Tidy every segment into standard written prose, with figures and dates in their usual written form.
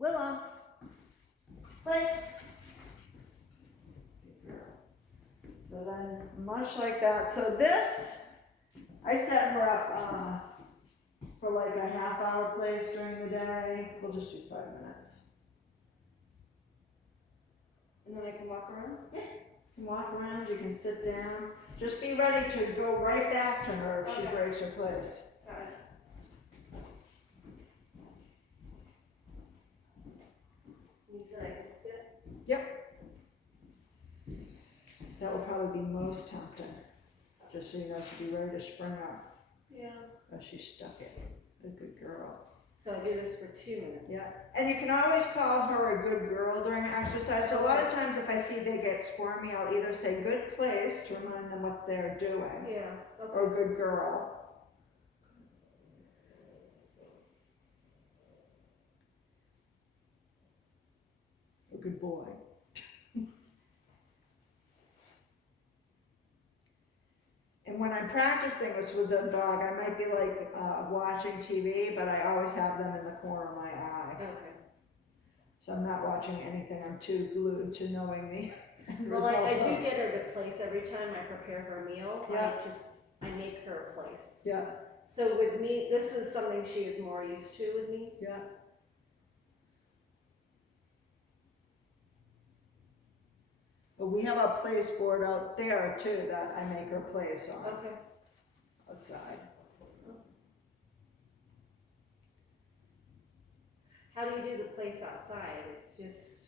Willow, place. So then, much like that. So this, I set her up for like a half-hour place during the day. We'll just do 5 minutes. And then I can walk around? Yeah. You can walk around, you can sit down. Just be ready to go right back to her if she Okay. breaks her place. Got it. You said I could sit? Yep. That would probably be most tempting. Just so you know, she'd be ready to spring up. Yeah. But she stuck it. A good girl. So I do this for 2 minutes? Yeah. And you can always call her a good girl during exercise. So a lot of times if I see they get squirmy, I'll either say good place to remind them what they're doing. Yeah. Okay. Or good girl. A good boy. And when I'm practicing this with the dog, I might be like watching TV, but I always have them in the corner of my eye. Okay. So I'm not watching anything. I'm too glued to knowing the Well, result. I do get her to place every time I prepare her a meal. Yeah. I make her a place. Yeah, So with me, this is something she is more used to with me. yeah. But we have a place board out there too that I make her place on Okay. outside. How do you do the place outside? It's just,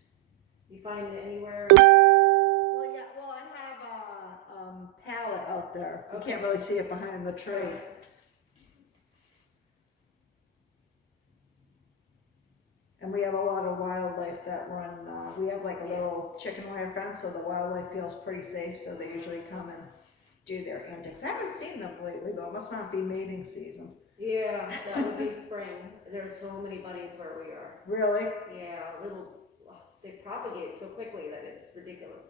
you find it anywhere? Well, yeah, well, I have a pallet out there. You Okay. can't really see it behind the tree. And we have a lot of wildlife that run, we have like a little chicken wire fence, so the wildlife feels pretty safe, so they usually come and do their antics. I haven't seen them lately though, it must not be mating season. Yeah, that would be spring. There's so many bunnies where we are. Really? Yeah, they propagate so quickly that it's ridiculous.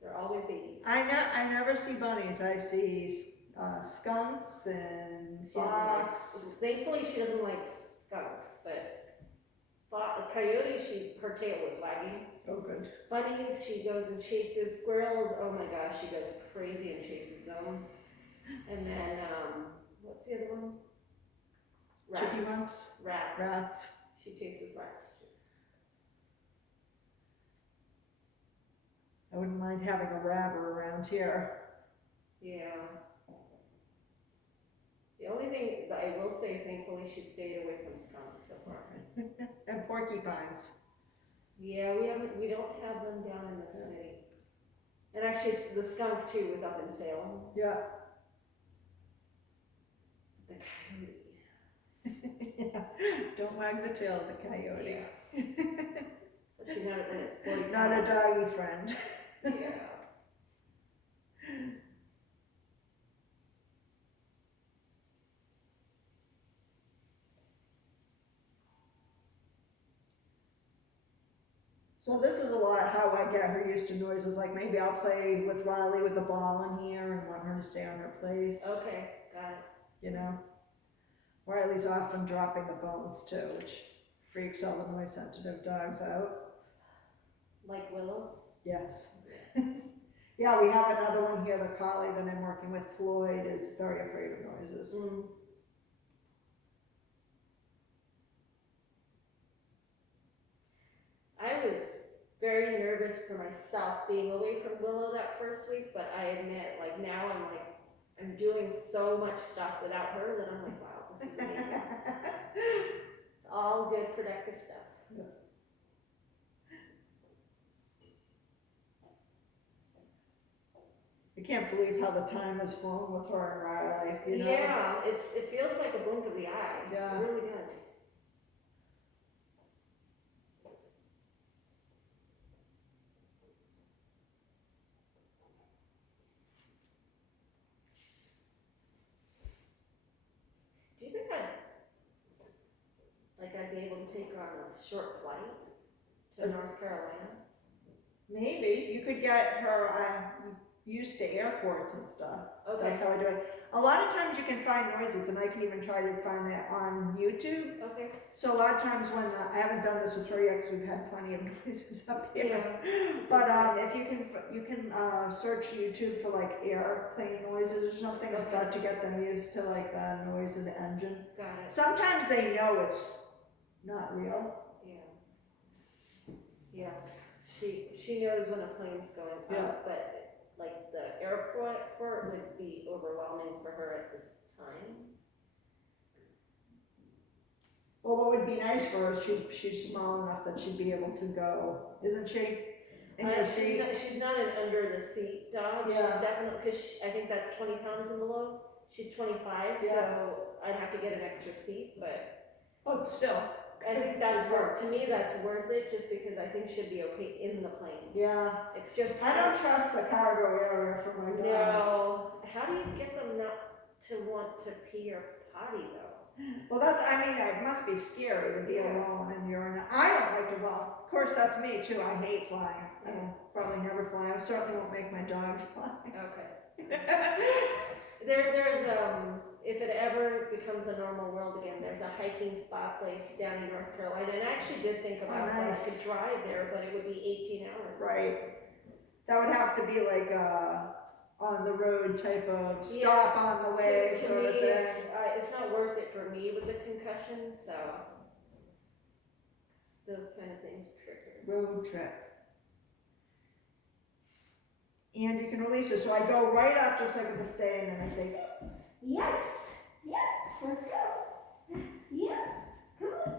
They're always babies. I never see bunnies, I see skunks and She doesn't like, fox. thankfully she doesn't like skunks, but coyote, her tail was wagging. Oh good. Bunnies, she goes and chases. Squirrels, oh my gosh, she goes crazy and chases them. And then, what's the other one? Rats. Chipmunks? Rats. Rats. She chases rats. I wouldn't mind having a rabbit around here. Yeah. The only thing that I will say, thankfully, she stayed away from skunks so far. And porcupines. Yeah, we don't have them down in the city. And actually, the skunk too was up in Salem. Yeah. The coyote. Yeah. Don't wag the tail of the coyote. Yeah. Especially not when it's 40 pounds. Not a doggy friend. Yeah. So this is a lot how I get her used to noises. Like maybe I'll play with Riley with the ball in here and want her to stay on her place. Okay, got it. You know? Riley's often dropping the bones too, which freaks all the noise sensitive dogs out. Like Willow? Yes. Yeah, we have another one here, the collie that I'm working with, Floyd, is very afraid of noises. Mm. I was very nervous for myself being away from Willow that first week, but I admit, like now I'm doing so much stuff without her that I'm like, wow, this is amazing. It's all good productive stuff. Yeah. I can't believe how the time has flown with her and Riley, you know? Yeah, it feels like a blink of the eye. Yeah. It really does. Do you think I'd be able to take her on a short flight to North Carolina? Maybe. You could get her used to airports and stuff. Okay. That's how I do it. A lot of times you can find noises, and I can even try to find that on YouTube. Okay. So a lot of times when, I haven't done this with her yet, because we've had plenty of noises up here. Yeah. But if you can search YouTube for like airplane noises or something and start to get them used to like the noise of the engine. Got it. Sometimes they know it's not real. Yeah. Yes. She knows when a plane's going up, Yeah. but like the airport would be overwhelming for her at this time. Well, what would be nice for her is she's small enough that she'd be able to go, isn't she? In your seat. She's not an under the seat dog. Yeah. She's definitely, because I think that's 20 pounds and below. She's 25, Yeah. so I'd have to get an extra seat, but Oh, still. I think that's worth, to me, that's worth it, just because I think she'd be okay in the plane. Yeah. It's just. I don't trust the cargo area for my dogs. No. How do you get them not to want to pee or potty though? Well, it must be scary to be Yeah. alone and you're in I don't like to, well, of course that's me too, I hate flying. I will probably never fly, I certainly won't make my dog fly. Okay. There's if it ever becomes a normal world again, there's a hiking spa place down in North Carolina, and I actually did think about that I nice. could drive there, but it would be 18 hours. Right. That would have to be like on the road type of stop on the way To sort me, of thing. it's not worth it for me with the concussion, so those kind of things trigger. Road trip. And you can release her, so I go right up just like the stay, and then I say yes. Yes, let's go. Yes, come on.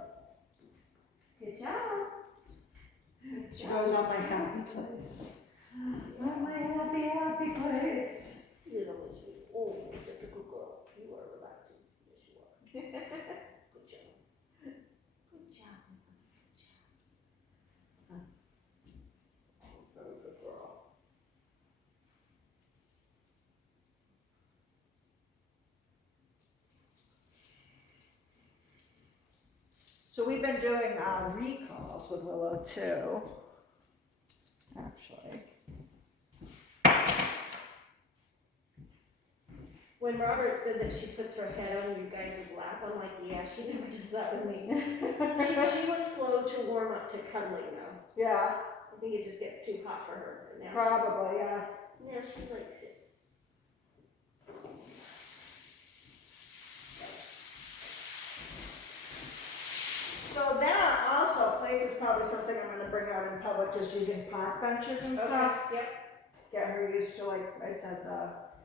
Good job. She goes on my happy place. On my happy, happy place. Little Miss Ruth. Oh, you're such a good girl. You are relaxing. Yes, you are. Good job. Good job. Very good girl. So we've been doing recalls with Willow too, actually. When Robert said that she puts her head on you guys' lap, I'm like, yeah, she never does that with me. she was slow to warm up to cuddling though. Yeah, I think it just gets too hot for her. But now probably, yeah. Now she likes it. So then also, place is probably something I'm gonna bring out in public, just using park benches and stuff. Okay, yep. Get her used to, like I said,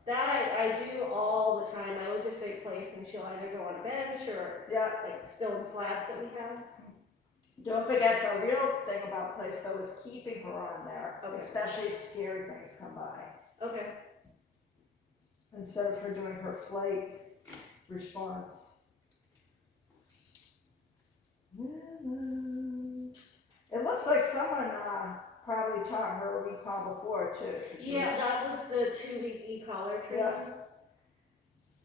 That I do all the time. I would just say place and she'll either go on a bench or yeah. like stone slabs that we have. Don't forget the real thing about place though is keeping her on there, Okay. especially if scary things come by. Okay. Instead of her doing her flight response. It looks like someone probably taught her a recall before too. Yeah, that was the 2-week e-collar training. Yeah.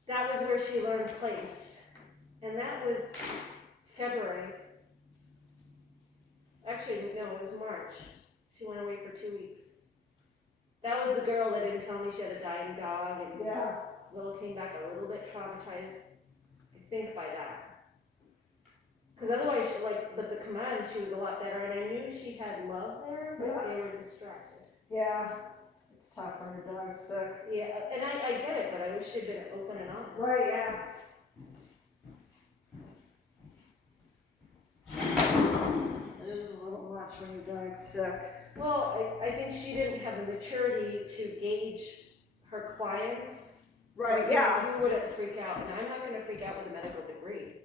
That was where she learned place. And that was February. Actually, no, it was March. She went away for 2 weeks. That was the girl that didn't tell me she had a dying dog, and Yeah. Willow came back a little bit traumatized, I think, by that. Because otherwise, but the commands, she was a lot better, and I knew she had love there, but they were distracted. Yeah. It's tough when your dog's sick. Yeah, and I get it, but I wish she'd been open and honest. Right, yeah. It is a little much when your dog's sick. Well, I think she didn't have the maturity to gauge her clients. Right, yeah. You wouldn't freak out, and I'm not going to freak out with a medical degree.